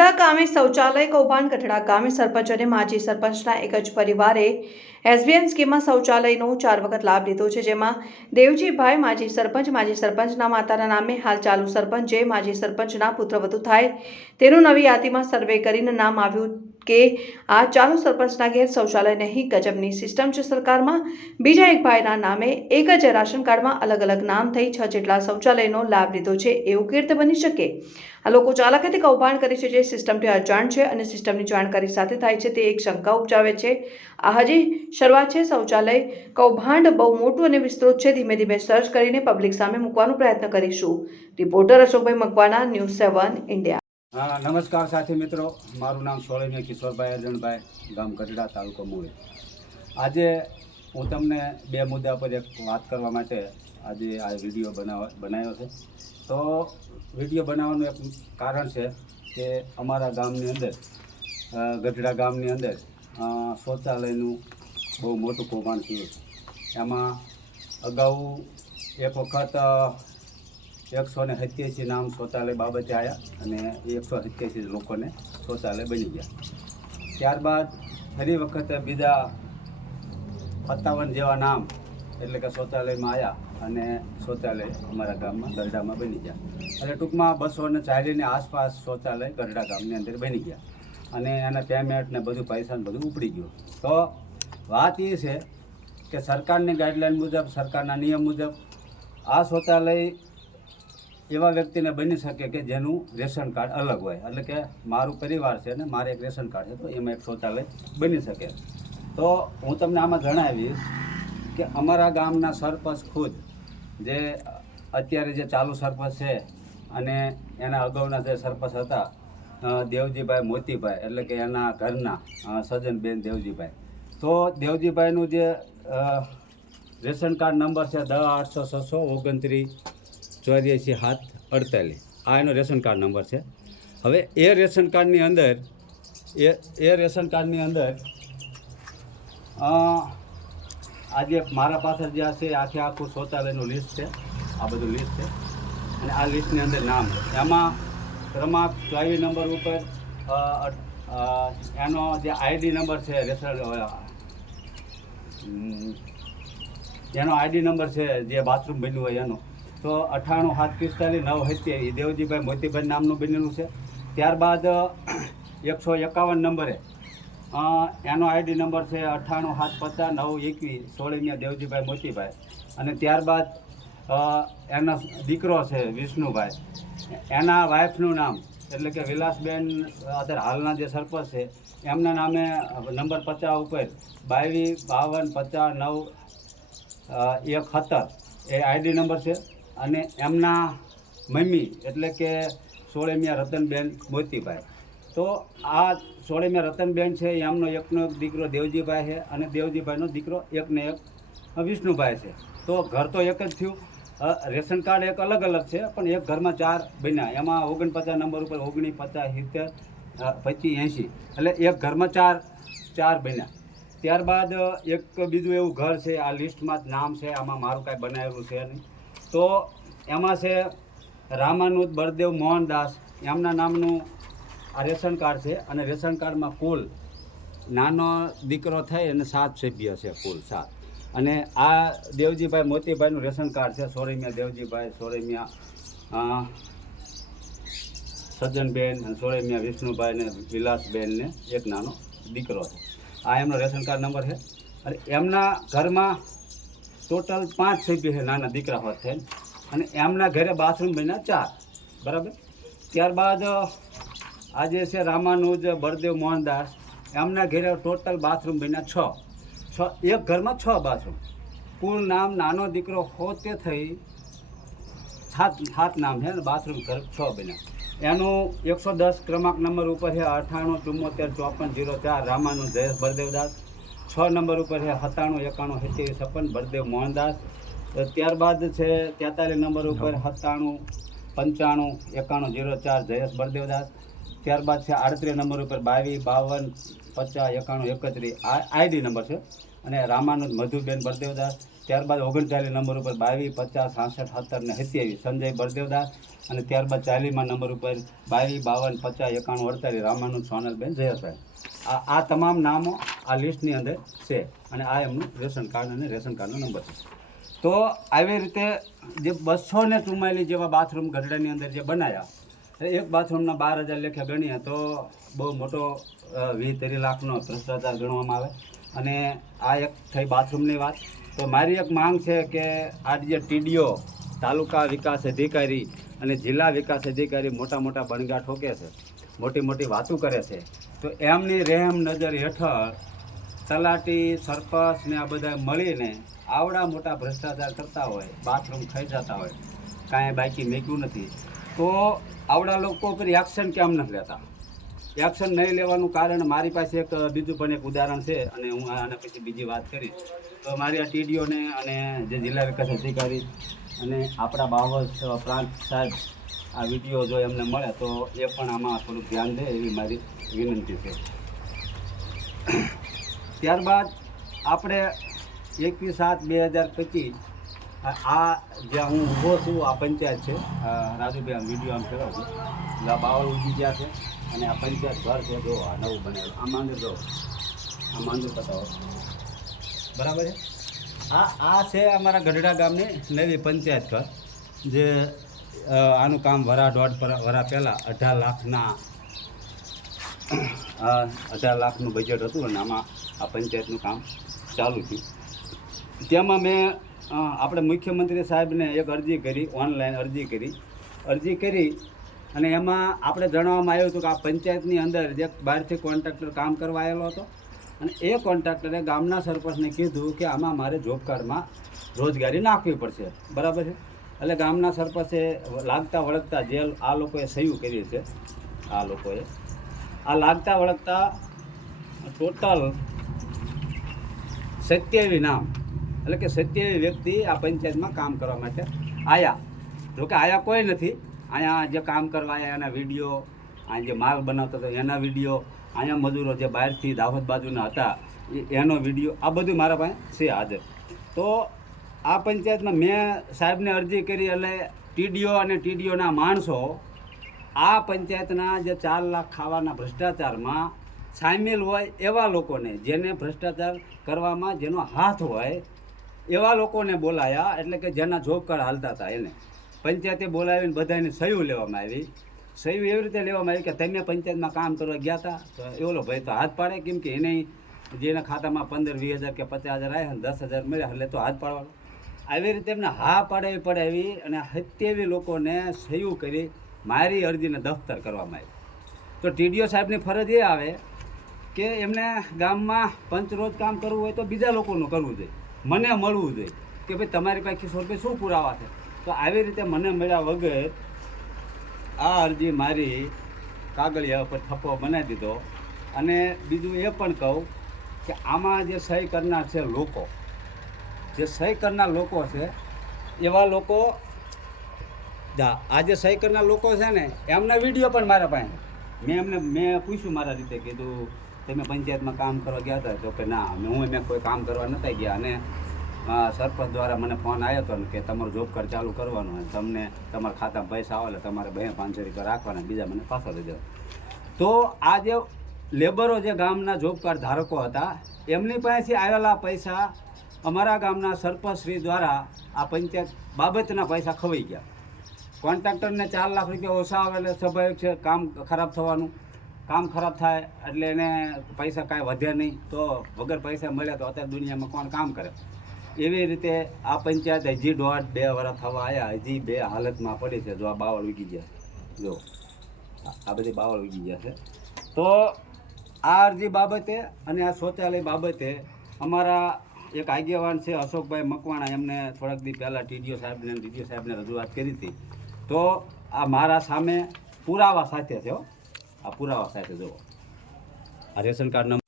ગઢડા ગામે શૌચાલય કૌભાંડ. ગઢડા ગામે સરપંચ અને માજી સરપંચના એક જ પરિવારે એસબીએમ સ્કીમમાં શૌચાલયનો 4 વખત લાભ લીધો છે, જેમાં દેવજીભાઈ માજી સરપંચના માતાના નામે હાલ ચાલુ સરપંચ જે માજી સરપંચના પુત્રવધુ થાય તેનું નવી યાદીમાં સર્વે કરીને નામ આવ્યું કે આ ચાલુ સરપંચના ઘેર શૌચાલય નહીં. ગજબની સિસ્ટમ છે સરકારમાં. બીજા એક ભાઈના નામે એક જ રાશન કાર્ડમાં અલગ અલગ નામ થઈ 6 જેટલા શૌચાલયનો લાભ લીધો છે. એવું કેવી રીતે બની શકે? આ લોકો ચાલાકીથી કૌભાંડ કરે છે, જે સિસ્ટમથી અજાણ છે અને સિસ્ટમની જાણકારી સાથે થાય છે તે એક શંકા ઉપજાવે છે. આ હજી શરૂઆત છે. શૌચાલય કૌભાંડ બહુ મોટું અને વિસ્તૃત છે. ધીમે ધીમે સર્ચ કરીને પબ્લિક સામે મૂકવાનો પ્રયત્ન કરીશું. રિપોર્ટર અશોકભાઈ મકવાણા, ન્યૂઝ 7 ઇન્ડિયા. નમસ્કાર સાથી મિત્રો, મારું નામ સોળીયા કિશોરભાઈ અજણભાઈ, ગામ ગઢડા, તાલુકો મૂળી. આજે હું તમને બે મુદ્દા પર એક વાત કરવા માટે આજે આ વિડીયો બનાવ્યો છે. તો વિડીયો બનાવવાનું એક કારણ છે કે અમારા ગામની અંદર, ગઢડા ગામની અંદર શૌચાલયનું બહુ મોટું કૌભાંડ થયું છે. એમાં અગાઉ એક વખત 187 નામ શૌચાલય બાબતે આવ્યા અને એ 187 લોકોને શૌચાલય બની ગયા. ત્યારબાદ ફરી વખતે બીજા 57 જેવા નામ એટલે કે શૌચાલયમાં આવ્યા અને શૌચાલય અમારા ગામમાં ગઢડામાં બની ગયા. એટલે ટૂંકમાં 240ની આસપાસ શૌચાલય ગઢડા ગામની અંદર બની ગયા અને એના પેમેન્ટ ને બધું પૈસા ને બધું ઉપડી ગયું. તો વાત એ છે કે સરકારની ગાઈડલાઈન મુજબ, સરકારના નિયમ મુજબ આ શૌચાલય એવા વ્યક્તિને બની શકે કે જેનું રેશન કાર્ડ અલગ હોય. એટલે કે મારું પરિવાર છે ને મારે એક રેશન કાર્ડ છે, તો એમાં એક શૌચાલય બની શકે. તો હું તમને આમાં જણાવીશ કે અમારા ગામના સરપંચ ખુદ, જે અત્યારે જે ચાલુ સરપંચ છે અને એના અગાઉના જે સરપંચ હતા દેવજીભાઈ મોતીભાઈ, એટલે કે એના ઘરના સજનબેન દેવજીભાઈ. તો દેવજીભાઈનું જે રેશન કાર્ડ નંબર છે 10-800-629-84-7-48, આ એનો રેશન કાર્ડ નંબર છે. હવે એ રેશન કાર્ડની અંદર આજે મારા પાસે જે છે આખું શૌચાલયનું લિસ્ટ છે. આ બધું લિસ્ટ છે અને આ લિસ્ટની અંદર નામ છે. એમાં ક્રમાંક 24 નંબર ઉપર એનો જે આઈડી નંબર છે, એનો આઈડી નંબર છે જે બાથરૂમ બન્યું હોય એનો, તો 98-745-987 દેવજીભાઈ મોતીભાઈ નામનું બનેલું છે. ત્યારબાદ 151 નંબરે એનો આઈડી નંબર છે 98-750-921 સોળીમિયા દેવજીભાઈ મોતીભાઈ. અને ત્યારબાદ એનો દીકરો છે વિષ્ણુભાઈ, એના વાઇફનું નામ એટલે કે વિલાસબેન અત્યારે હાલના જે સરપંચ છે એમના નામે નંબર 50 ઉપર 22-52-9-71 એ આઈડી નંબર છે. અને એમના મમ્મી એટલે કે સોળીમિયા રતનબેન મોતીભાઈ. તો આ સોળીમિયા રતનબેન છે એમનો એકનો એક દીકરો દેવજીભાઈ છે અને દેવજીભાઈનો દીકરો એકને એક વિષ્ણુભાઈ છે. તો ઘર તો એક જ થયું. રેશન કાર્ડ એક અલગ અલગ છે પણ એક ઘરમાં 4 બન્યા. એમાં 49 નંબર ઉપર 19, 50, 70, 25, 80 એટલે એક ઘરમાં 4 બન્યા. ત્યારબાદ એક બીજું એવું ઘર છે, આ લિસ્ટમાં જ નામ છે, આમાં મારું કાંઈ બનાવેલું છે નહીં. તો એમાં છે રામાનુજ બળદેવ મોહનદાસ, એમના નામનું આ રેશન કાર્ડ છે. અને રેશન કાર્ડમાં કુલ નાનો દીકરો થઈ અને 7 સભ્ય છે, કુલ 7. અને આ દેવજીભાઈ મોતીભાઈનું રેશન કાર્ડ છે. સોળીમિયા દેવજીભાઈ, સોળીમિયા સજ્જનબેન અને સોળીમિયા વિષ્ણુભાઈ ને વિલાસબેન ને એક નાનો દીકરો છે. આ એમનો રેશન કાર્ડ નંબર છે. અને એમના ઘરમાં ટોટલ 5 સભ્ય છે, નાના દીકરા હોત થઈને. અને એમના ઘરે બાથરૂમ બન્યા 4, બરાબર. ત્યારબાદ આજે છે રામાનુજ બળદેવ મોહનદાસ, એમના ઘરે ટોટલ બાથરૂમ બન્યા 6. એક ઘરમાં 6 બાથરૂમ. કુલ નામ નાનો દીકરો હોતે થઈ 7 નામ છે અને બાથરૂમ ઘર 6 બન્યા. એનું 110 ક્રમાંક નંબર ઉપર છે 98-74-54-04 રામાનુજ જયેશ બળદેવદાસ. 6 નંબર ઉપર છે 97-91-27-56 બળદેવ મોહનદાસ. ત્યારબાદ છે 43 નંબર ઉપર 97-95-91-04 જયેશ બળદેવદાસ. ત્યારબાદ છે 38 નંબર ઉપર 22-52-50-91-31 આઈડી નંબર છે અને રામાનુજ મધુબેન બળદેવદાસ. ત્યારબાદ 39 નંબર ઉપર 22-50-66-70 ને 27 સંજય બળદેવદાસ. અને ત્યારબાદ 40મા નંબર ઉપર 22 52 50 51 48 રામાનુજ સોનલબેન જયેશભાઈ. આ તમામ નામો આ લિસ્ટની અંદર છે અને આ એમનું રેશન કાર્ડ અને રેશન કાર્ડનો નંબર છે. તો આવી રીતે જે 244 જેવા બાથરૂમ ગઢડાની અંદર જે બનાવ્યા, એક બાથરૂમના 12,000 લેખે ગણીએ તો બહુ મોટો 20-30 લાખનો ભ્રષ્ટાચાર ગણવામાં આવે. અને આ એક થઈ બાથરૂમની વાત. તો મારી એક માંગ છે કે આ જે ટીડીઓ, તાલુકા વિકાસ અધિકારી અને જિલ્લા વિકાસ અધિકારી મોટા મોટા બણગા ઠોકે છે, મોટી મોટી વાતો કરે છે, તો એમની રહેમ નજર હેઠળ તલાટી, સરપંચ ને આ બધા મળીને આવડા મોટા ભ્રષ્ટાચાર કરતા હોય, બાથરૂમ ખાઈ જતા હોય, કાંઈ બાકી મેક્યું નથી, તો આવડા લોકો પર એક્શન કેમ નથી લેતા? એક્શન નહીં લેવાનું કારણ મારી પાસે એક બીજું પણ એક ઉદાહરણ છે અને હું આના પછી બીજી વાત કરીશ. તો મારી આ ટીડીઓને અને જે જિલ્લા વિકાસ અધિકારી અને આપણા બાવસ પ્રાંત સાહેબ આ વિડીયો જો એમને મળે તો એ પણ આમાં થોડુંક ધ્યાન દે એવી મારી વિનંતી છે. ત્યારબાદ આપણે 21/7/2025 આ જ્યાં હું ઊભો છું આ પંચાયત છે. રાજુભાઈ આમ વિડીયો આમ ફેરવો છું, એટલે આ બાવળ ઉગી ગયા છે અને આ પંચાયત ઘર છે. જો આ નવું બનેલું, આ માંદુર જો, આ માંદુર બતાવો, બરાબર છે. આ છે અમારા ગઢડા ગામની નવી પંચાયત ઘર, જે આનું કામ દોઢ વરા પહેલાં 18 લાખનું બજેટ હતું અને આમાં આ પંચાયતનું કામ ચાલુ થયું. તેમાં મેં આપણે મુખ્યમંત્રી સાહેબને એક અરજી કરી, ઓનલાઈન અરજી કરી અને એમાં આપણે જણાવવામાં આવ્યું હતું કે આ પંચાયતની અંદર જે બહારથી કોન્ટ્રાક્ટર કામ કરવા આવેલો હતો અને એ કોન્ટ્રાક્ટરે ગામના સરપંચને કીધું કે આમાં મારે જોબ કાર્ડમાં રોજગારી નાખવી પડશે, બરાબર છે. એટલે ગામના સરપંચે લાગતા વળગતા જે આ લોકોએ સહી કરી છે, આ લોકોએ આ લાગતા વળગતા ટોટલ 27 નામ, એટલે કે 27 વ્યક્તિ આ પંચાયતમાં કામ કરવા માટે આવ્યા. જોકે આયા કોઈ નથી, અહીંયા જે કામ કરવા આવ્યા એના વિડીયો, અહીંયા જે માલ બનાવતો હતો એના વિડીયો, અહીંયા મજૂરો જે બહારથી દાહોદ બાજુના હતા એનો વિડીયો, આ બધું મારા પાસે છે હાજર. તો આ પંચાયતમાં મેં સાહેબને અરજી કરી એટલે ટીડીઓ અને ટીડીઓના માણસો આ પંચાયતના જે 4 લાખ ખાવાના ભ્રષ્ટાચારમાં સામેલ હોય એવા લોકોને, જેને ભ્રષ્ટાચાર કરવામાં જેનો હાથ હોય એવા લોકોને બોલાયા, એટલે કે જેના જોબ કાર્ડ હાલતા હતા એને પંચાયતે બોલાવીને બધાની સહીઓ લેવામાં આવી. સહીઓ એવી રીતે લેવામાં આવી કે તમે પંચાયતમાં કામ કરવા ગયા હતા, તો એવલો ભાઈ તો હાથ પાડે, કેમ કે એને જેના ખાતામાં 15-20 હજાર કે 50 હજાર આવ્યા ને 10 હજાર મળ્યા એટલે તો હાથ પાડવાનો. આવી રીતે એમને હા પાડાવી પડાવી અને 27 લોકોને સહીઓ કરી મારી અરજીને દફતર કરવામાં આવી. તો ટીડીઓ સાહેબની ફરજ એ આવે કે એમને ગામમાં પંચરોજ કામ કરવું હોય તો બીજા લોકોનું કરવું જોઈએ, મને મળવું જોઈએ કે ભાઈ તમારી પાસે 100 રૂપિયા શું પુરાવા છે. તો આવી રીતે મને મળ્યા વગર આ અરજી મારી કાગળિયા ઉપર થપ્પો બનાવી દીધો. અને બીજું એ પણ કહું કે આમાં જે સહી કરનાર છે લોકો, જે સહી કરનાર લોકો છે એવા લોકો, આ જે સહી કરનાર લોકો છે ને એમના વિડીયો પણ મારા પાસે. મેં પૂછ્યું, મારા રીતે કીધું તમે પંચાયતમાં કામ કરવા ગયા હતા? તો કે ના, મેં કોઈ કામ કરવા નહોતા ગયા અને સરપંચ દ્વારા મને ફોન આવ્યો હતો કે તમારું જોબ કાર્ડ ચાલુ કરવાનું હોય, તમને તમારા ખાતામાં પૈસા આવે એટલે તમારે 200-500 રૂપિયા રાખવાના, બીજા મને પાછા દઈ દેવા. તો આ જે લેબરો જે ગામના જોબ કાર્ડ ધારકો હતા એમની પાસેથી આવેલા પૈસા અમારા ગામના સરપંચશ્રી દ્વારા આ પંચાયત બાબતના પૈસા ખવાઈ ગયા. કોન્ટ્રાક્ટરને 4 લાખ રૂપિયા ઓછા આવે એટલે સ્વાભાવિક છે કામ ખરાબ થવાનું. કામ ખરાબ થાય એટલે એને પૈસા કાંઈ વધે નહીં, તો વગર પૈસા મળ્યા તો અત્યારે દુનિયામાં કોણ કામ કરે. એવી રીતે આ પંચાયત હજી 1.5-2 વર્ષ થવા આવ્યા, હજી 2 હાલતમાં પડી છે. જો આ બાવળ ઉગી ગયા, જો આ બધી બાવળ ઉગી ગયા છે. તો આ અરજી બાબતે અને આ શૌચાલય બાબતે અમારા એક આગેવાન છે અશોકભાઈ મકવાણા, એમને થોડાક દી પહેલાં ટીડીઓ સાહેબને રજૂઆત કરી હતી. તો આ મારા સામે પુરાવા સાથે છે, આ પુરાવા સાથે જુઓ, આ રેશન કાર્ડ નંબર